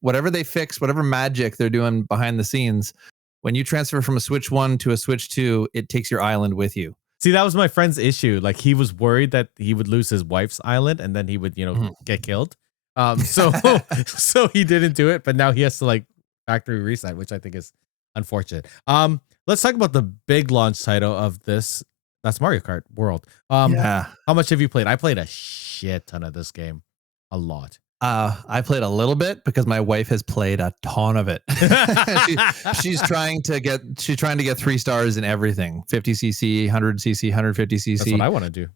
whatever they fixed, whatever magic they're doing behind the scenes, when you transfer from a Switch 1 to a Switch 2, it takes your island with you. See, that was my friend's issue. Like he was worried that he would lose his wife's island and then he would, Mhm. get killed. So so he didn't do it, but now he has to like factory reset, which I think is unfortunate. Let's talk about the big launch title of this. That's Mario Kart World. Yeah. How much have you played? I played a shit ton of this game. A lot. I played a little bit because my wife has played a ton of it. She's trying to get 3 stars in everything. 50cc, 100cc, 150cc. That's what I want to do.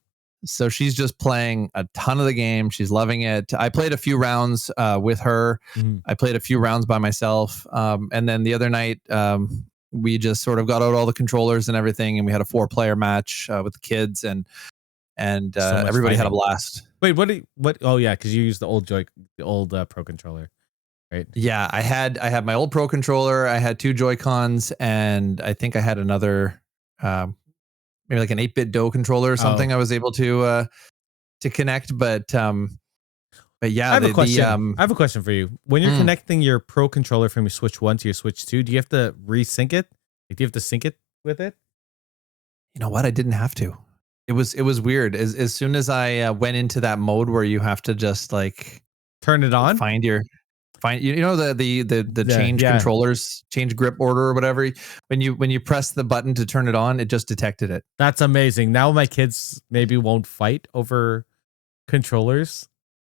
So she's just playing a ton of the game. She's loving it. I played a few rounds with her. Mhm. I played a few rounds by myself. And then the other night, we just sort of got out all the controllers and everything, and we had a 4-player match with the kids, and So much everybody had a fighting. blast. Wait, what? Oh yeah, because you used the old Pro controller, right? Yeah, I had my old Pro controller. I had 2 Joy-Cons, and I think I had another, maybe like an 8-bit Do controller or something. Oh. I was able to connect, but yeah, I have a question. the I have a question for you. When you're Mm. connecting your Pro controller from your Switch 1 to your Switch 2, do you have to resync it? Like, do you have to sync it with it? you know what? I didn't have to. It was weird. As soon as I went into that mode where you have to just like Turn it on? find you know the Yeah, change yeah. controllers, change grip order or whatever. When you press the button to turn it on, it just detected it. That's amazing. Now my kids maybe won't fight over controllers.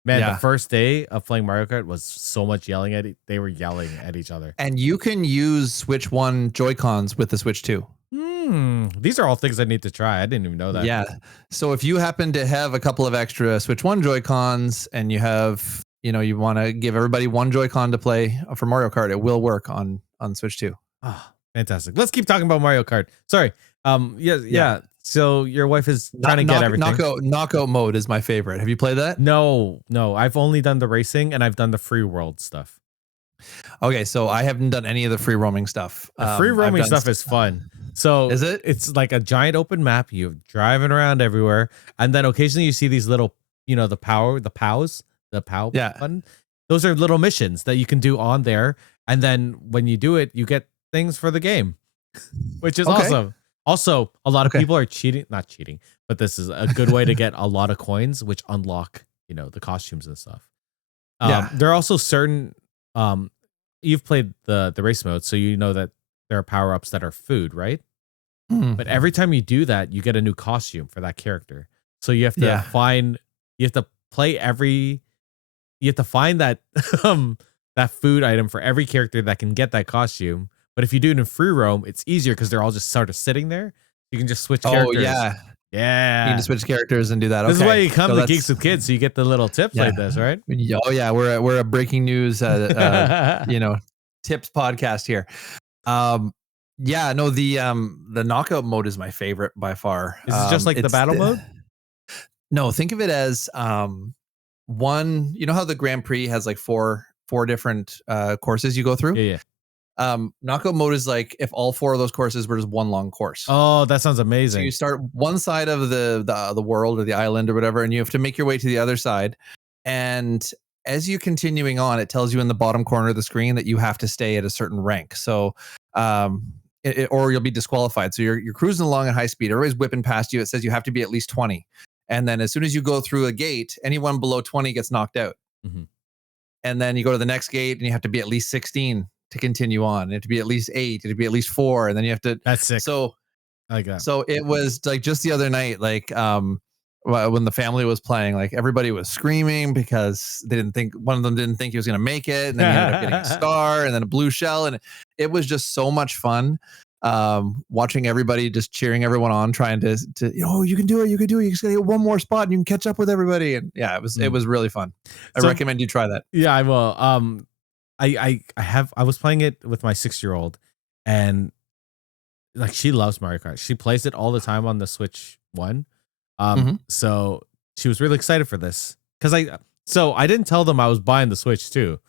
Man, the Yeah. first day of playing Mario Kart was so much yelling at they were yelling at each other. And you can use Switch 1 Joy-Cons with the Switch 2. These are all things I need to try. I didn't even know that. Yeah. So if you happen to have a couple of extra Switch 1 Joy-Cons and you have you want to give everybody one Joy-Con to play for Mario Kart, it will work on Switch 2. Oh, fantastic. Let's keep talking about Mario Kart. Sorry. Yeah, Yeah. yeah. So your wife is trying to get everything. Knockout mode is my favorite. Have you played that? No. I've only done the racing and I've done the free world stuff. Okay, so I haven't done any of the free roaming stuff. The free roaming stuff is fun. So is it? It's like a giant open map. You're driving around everywhere, and then occasionally you see these little, the POW button. Those are little missions that you can do on there, and then when you do it, you get things for the game, which is awesome. Also, a lot of people are not cheating, but this is a good way to get a lot of coins, which unlock, the costumes and stuff. There are also certain, you've played the race mode, so you know that there are power-ups that are food, right? But every time you do that, you get a new costume for that character. So you have to find that that food item for every character that can get that costume. But if you do it in free roam, it's easier because they're all just sort of sitting there. You can just switch characters. Yeah. You can just switch characters and do that. This is why you come to Geeks with Kids, so you get the little tips like this, right? Oh yeah, we're a breaking news tips podcast here. The knockout mode is my favorite by far. Is it just like the battle mode? No, think of it as one. You know how the Grand Prix has like four different courses you go through? Yeah. Knockout mode is like if all 4 of those courses were just one long course. Oh, that sounds amazing. So you start one side of the world or the island or whatever, and you have to make your way to the other side. And as you're continuing on, it tells you in the bottom corner of the screen that you have to stay at a certain rank. So, or you'll be disqualified. So you're cruising along at high speed. Everybody's whipping past you. It says you have to be at least 20. And then as soon as you go through a gate, anyone below 20 gets knocked out. Mm-hmm. And then you go to the next gate and you have to be at least 16 to continue on. You have to be at least 8. You have to be at least 4. And then you have to. That's sick. So I like that. So it was like just the other night, like when the family was playing, like everybody was screaming because one of them didn't think he was going to make it. And then he ended up getting a star and then a blue shell. And it was just so much fun watching everybody just cheering everyone on, trying to you can do it. You can do it. You just got to get one more spot and you can catch up with everybody. And yeah, it was really fun. I recommend you try that. Yeah, I will. I was playing it with my 6-year-old, and like she loves Mario Kart. She plays it all the time on the Switch 1. So she was really excited for this because I didn't tell them I was buying the Switch too.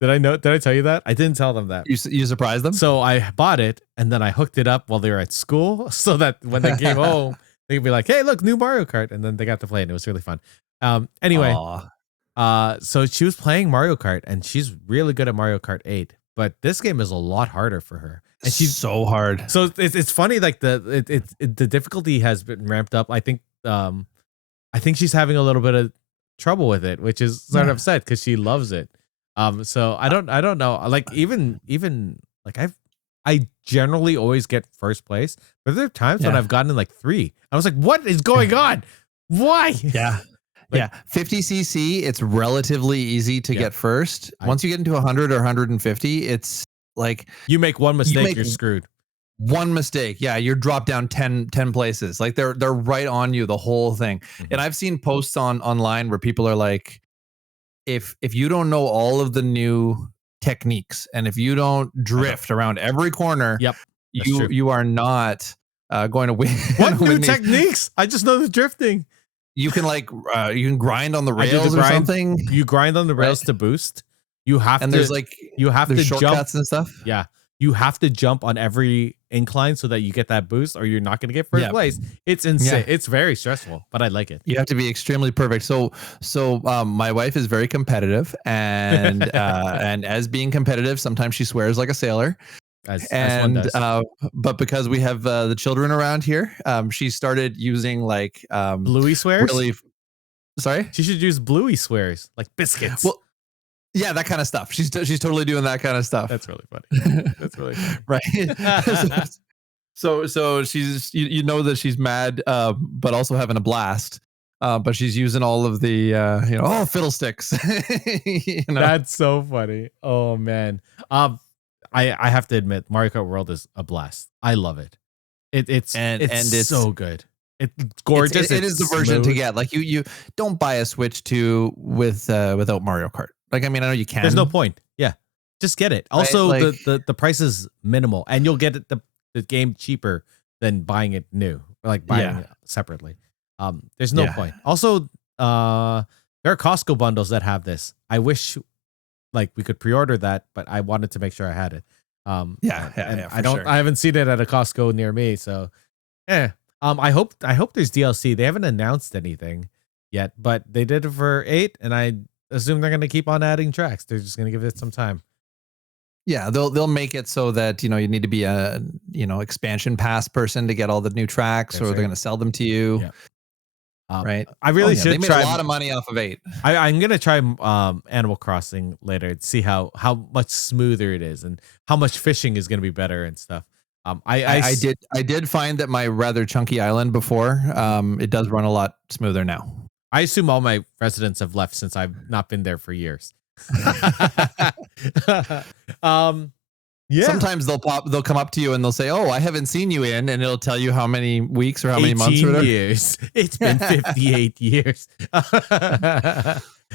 Did I tell you that? I didn't tell them that. You surprised them? So I bought it and then I hooked it up while they were at school so that when they came home, they could be like, hey, look, new Mario Kart. And then they got to play it. And it was really fun. Anyway, so she was playing Mario Kart and she's really good at Mario Kart 8. But this game is a lot harder for her. And she's so hard. So it's funny, like the difficulty has been ramped up. I think she's having a little bit of trouble with it, which is sort of upset because she loves it. So I don't know. Like even like I generally always get first place, but there are times when I've gotten like 3. I was like, what is going on? Why? Yeah. Like, 50cc, it's relatively easy to get first. Once you get into 100 or 150, it's like you make one mistake, you're screwed. One mistake, you're dropped down 10 places. Like they're right on you the whole thing. And I've seen posts online where people are like, if you don't know all of the new techniques and if you don't drift around every corner, you are not going to win. What new techniques? I just know the drifting. You can you can grind on the rails or something. You grind on the rails to boost. You have to. There's jump shortcuts and stuff. Yeah, you have to jump on every incline so that you get that boost, or you're not going to get first place. It's insane. It's very stressful, but I like it. You have to be extremely perfect. So my wife is very competitive, and and as being competitive, sometimes she swears like a sailor. As one does. But because we have the children around here, she started using like Bluey swears. Really, sorry. She should use Bluey swears like biscuits. Well, yeah, that kind of stuff. She's totally doing that kind of stuff. That's really funny. That's really funny. Right. So she's that she's mad, but also having a blast. But she's using all of the fiddlesticks. That's so funny. Oh man. I have to admit, Mario Kart World is a blast. I love it. It's so good. It's gorgeous. It is the version to get. Like you don't buy a Switch 2 without Mario Kart. Like, I mean, I know you There's no can, point. Yeah. Just get it. right? Also, Like, the price is minimal and you'll get the game cheaper than buying it new, or like buying yeah, it separately. There's no yeah, point. Also, there are Costco bundles that have this. I wish like we could pre-order that, but I wanted to make sure I had it. yeah, And, yeah, and yeah, I for don't sure. I haven't seen it at a Costco near me, so yeah. I hope there's DLC. They haven't announced anything yet, but they did it for 8 and I assume they're going to keep on adding tracks. They're just going to give it some time. Yeah, they'll make it so that you need to be a expansion pass person to get all the new tracks, That's or they're right. going to sell them to you, Yeah. right? I Oh really yeah, they should made a try. lot of money off of 8. I'm gonna try Animal Crossing later to see how much smoother it is and how much fishing is gonna be better and stuff. I did find that my rather chunky island before, it does run a lot smoother now. I assume all my residents have left since I've not been there for years. um, yeah, Sometimes they'll come up to you and they'll say, "Oh, I haven't seen you in," and it'll tell you how many weeks or how many months or 18 whatever. years. It's been 58 years.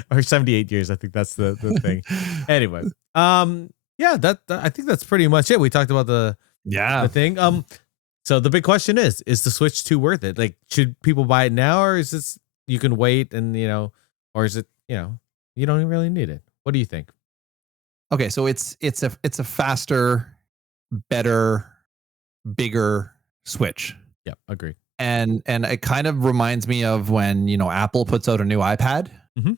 Or 78 years. I think that's the thing. Anyway, yeah, I think that's pretty much it. We talked about the Yeah. thing. So the big question is the Switch 2 worth it? Like, should people buy it now, or is this you can wait and or is it you don't really need it? What do you think? Okay, so it's a faster, better, bigger Switch. Yep, agree. And it kind of reminds me of when, Apple puts out a new iPad. Hmm.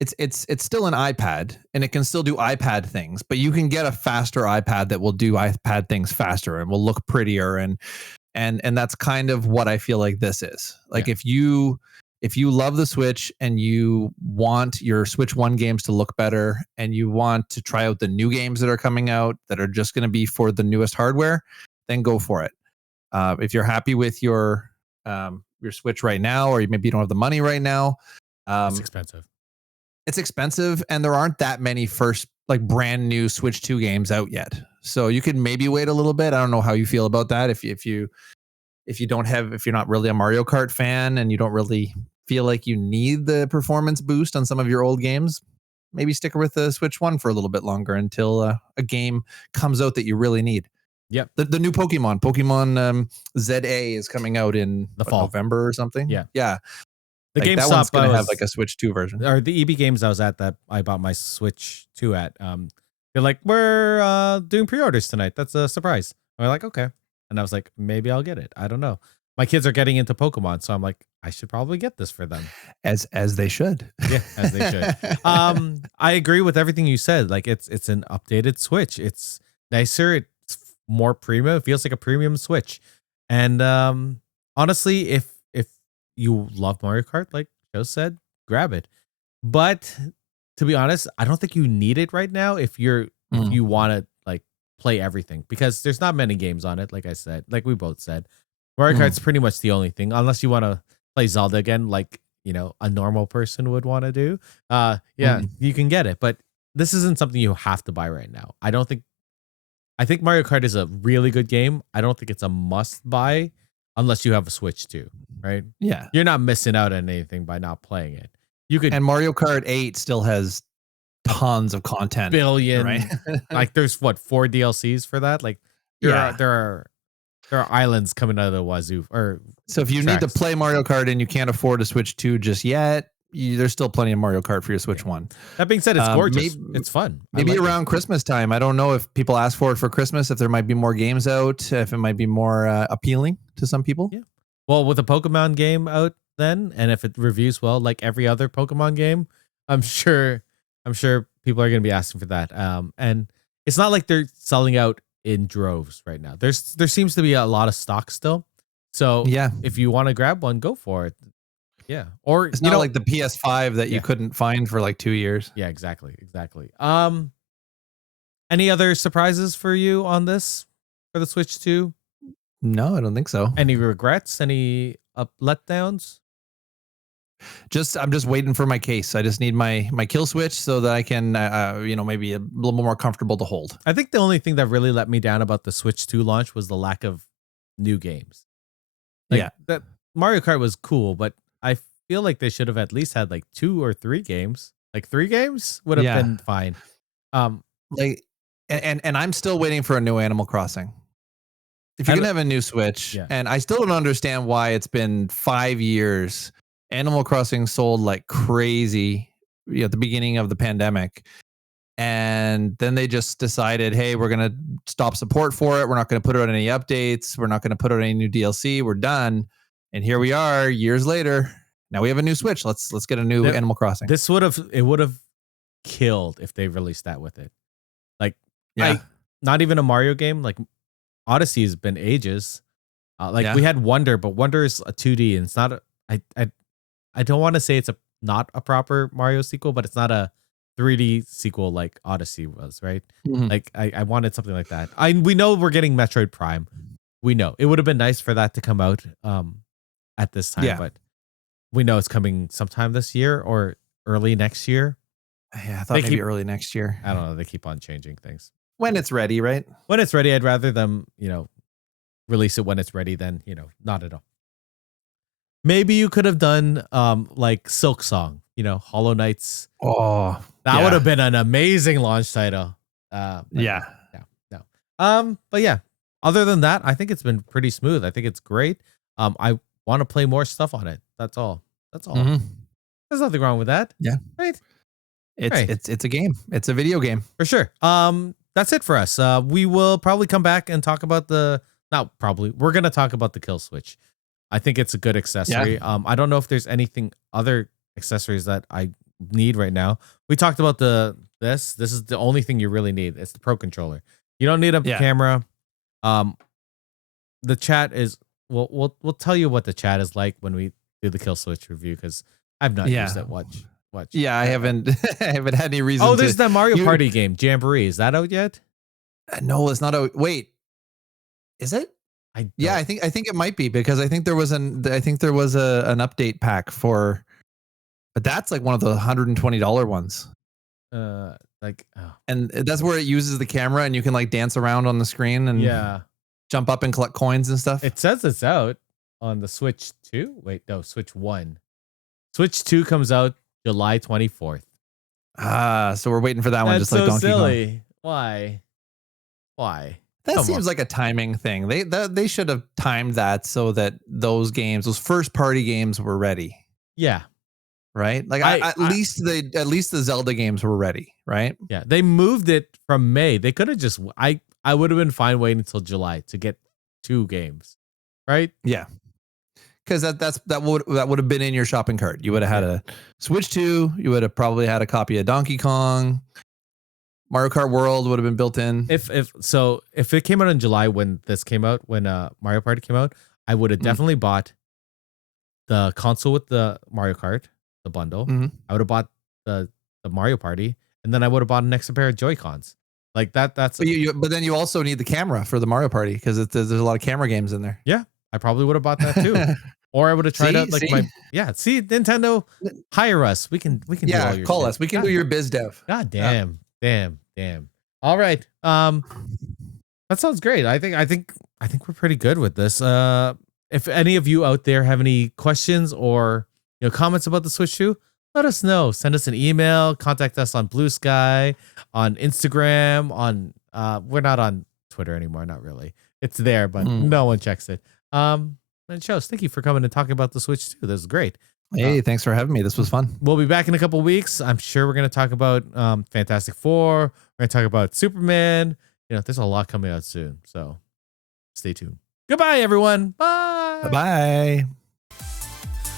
It's still an iPad and it can still do iPad things, but you can get a faster iPad that will do iPad things faster and will look prettier, and that's kind of what I feel like this is. Yeah, Like, if you love the Switch and you want your Switch 1 games to look better and you want to try out the new games that are coming out that are just going to be for the newest hardware, then go for it. If you're happy with your Switch right now, or maybe you don't have the money right now, it's um, expensive. it's expensive and there aren't that many first, like, brand new Switch 2 games out yet. So you could maybe wait a little bit. I don't know how you feel about that. If you're not really a Mario Kart fan and you don't really feel like you need the performance boost on some of your old games, maybe stick with the Switch 1 for a little bit longer until a game comes out that you really need. Yep, The new Pokemon ZA is coming out in the fall. November or something. Yeah, Yeah, the like that one's GameStop going I to have like was a Switch 2 version. or the EB Games I was at that I bought my Switch 2 at. They're like, we're doing pre-orders tonight. That's a surprise. And we're like, okay. And I was like, maybe I'll get it. I don't know. My kids are getting into Pokemon, so I'm like, I should probably get this for them. As they should. Yeah, as they should. I agree with everything you said. Like it's an updated Switch. It's nicer. It's more premium. It feels like a premium Switch. And honestly, if you love Mario Kart, like Joe said, grab it. But to be honest, I don't think you need it right now if Mm, you want to like play everything because there's not many games on it. Like I said, like we both said, Mario mm, Kart's pretty much the only thing, unless you want to play Zelda again, like a normal person would want to do. Yeah, mm. you can get it, but this isn't something you have to buy right now. I don't think. I think Mario Kart is a really good game. I don't think it's a must buy unless you have a Switch too, right? Yeah. You're not missing out on anything by not playing it. You could And Mario Kart 8 still has tons of content, right? billion like there's what 4 DLCs for that. Like there are Yeah. there are there are islands coming out of the wazoo or So if you need to tracks. play Mario Kart and you can't afford a Switch 2 just yet, there's still plenty of Mario Kart for your Yeah. Switch 1. That being said, it's Maybe gorgeous. It's fun. I maybe like it. around Christmas time. I don't know if people ask for it for Christmas, if there might be more games out, if it might be more appealing to some people. Yeah. Well, with a Pokemon game out then, and if it reviews well, like every other Pokemon game, I'm sure, I'm sure people are going to be asking for that. And it's not like they're selling out in droves right now. There seems to be a lot of stock still. So Yeah. if you want to grab one, go for it. Yeah. Or It's not like the PS5 that you yeah, couldn't find for like 2 years. yeah, exactly, exactly. Any other surprises for you on this for the Switch 2? No, I don't think so. Any regrets? Any letdowns? I'm just waiting for my case. I just need my kill switch so that I can maybe a little more comfortable to hold. I think the only thing that really let me down about the Switch 2 launch was the lack of new games. Like Yeah. that Mario Kart was cool, but I feel like they should have at least had like 2 or 3 games. Like 3 games would have been fine. Like, and I'm still waiting for a new Animal Crossing. If you're gonna have a new Switch, and I still don't understand why it's been 5 years. Animal Crossing sold like crazy at the beginning of the pandemic, and then they just decided, hey, we're gonna stop support for it. We're not gonna put out any updates. We're not gonna put out any new DLC. We're done. And here we are, years later. Now we have a new Switch. Let's get a new Animal Crossing. It would have killed if they released that with it. Like, not even a Mario game. Like Odyssey has been ages. We had Wonder, but Wonder is a 2D, and it's not. I don't want to say it's not a proper Mario sequel, but it's not a 3D sequel like Odyssey was, right? Mm-hmm. Like I wanted something like that. We know we're getting Metroid Prime. We know it would have been nice for that to come out at this time, but we know it's coming sometime this year or early next year. Yeah, I thought maybe early next year. I don't know. They keep on changing things. When it's ready, right? When it's ready, I'd rather them, release it when it's ready than, not at all. Maybe you could have done like Silk Song, Hollow Knight's. Oh, that would have been an amazing launch title. No. But yeah, other than that, I think it's been pretty smooth. I think it's great. I want to play more stuff on it. That's all. Mm-hmm. There's nothing wrong with that. Yeah. Right. It's a game. It's a video game. For sure. That's it for us. We will probably come back and talk about we're going to talk about the kill switch. I think it's a good accessory. Yeah. I don't know if there's anything other accessories that I need right now. We talked about this is the only thing you really need. It's the Pro controller. You don't need a camera. The chat is we'll tell you what the chat is like when we do the kill switch review, because I've not used it much. Yeah, I haven't had any reason. Oh, there's that Mario Party game, Jamboree. Is that out yet? No, it's not out. Wait, is it? I think it might be, because I think there was an update pack for, but that's like one of the $120 ones. And that's where it uses the camera and you can like dance around on the screen and jump up and collect coins and stuff. It says it's out on the Switch 2. Wait, no, Switch 1. Switch 2 comes out July 24th. So we're waiting for that one. That's just like Donkey silly. Kong. Why? That seems like a timing thing. They should have timed that so that those first party games were ready. Yeah. Right? Like at least the Zelda games were ready, right? Yeah. They moved it from May. They could have just I would have been fine waiting until July to get 2 games. Right? Yeah. Because that would have been in your shopping cart. You would have had a Switch 2. You would have probably had a copy of Donkey Kong. Mario Kart World would have been built in. If it came out in July when this came out, when Mario Party came out, I would have definitely bought the console with the Mario Kart, the bundle. Mm-hmm. I would have bought the Mario Party, and then I would have bought an extra pair of Joy-Cons. Like that. But then you also need the camera for the Mario Party, because there's a lot of camera games in there. Yeah, I probably would have bought that too. Or I would have tried out Nintendo, hire us. We can do all your call shit. us. We can do your biz dev. God damn. Damn. All right. That sounds great. I think we're pretty good with this. If any of you out there have any questions or comments about the Switch 2, let us know. Send us an email, contact us on Blue Sky, on Instagram, on we're not on Twitter anymore, not really. It's there, but no one checks it. And shows. Thank you for coming and talking about the Switch 2. This is great. Hey, thanks for having me. This was fun. We'll be back in a couple weeks. I'm sure we're going to talk about Fantastic Four. We're going to talk about Superman. There's a lot coming out soon. So stay tuned. Goodbye, everyone. Bye. Bye-bye.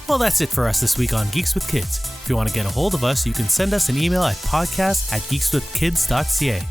Well, that's it for us this week on Geeks with Kids. If you want to get a hold of us, you can send us an email at podcast@geekswithkids.ca.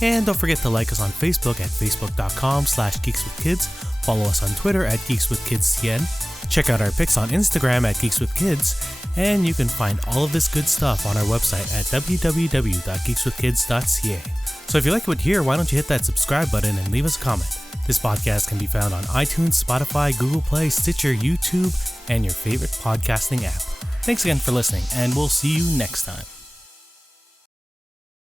And don't forget to like us on Facebook at facebook.com/geekswithkids. Follow us on Twitter at geekswithkidscn. Check out our pics on Instagram at geekswithkids. And you can find all of this good stuff on our website at www.geekswithkids.ca. So if you like what you hear, why don't you hit that subscribe button and leave us a comment. This podcast can be found on iTunes, Spotify, Google Play, Stitcher, YouTube, and your favorite podcasting app. Thanks again for listening, and we'll see you next time.